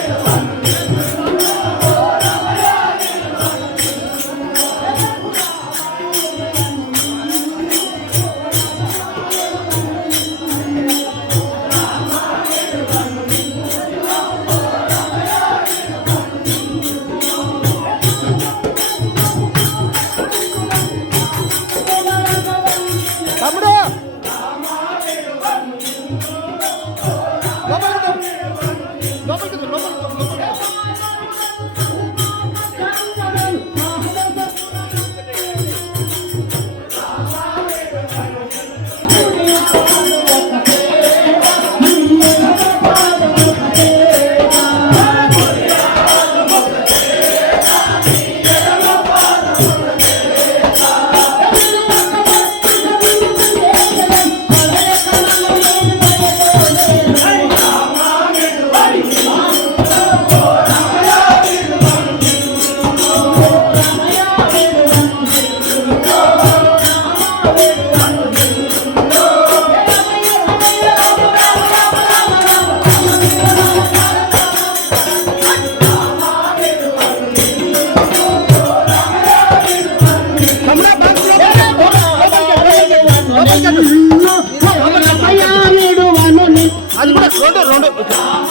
Hey! Дякую.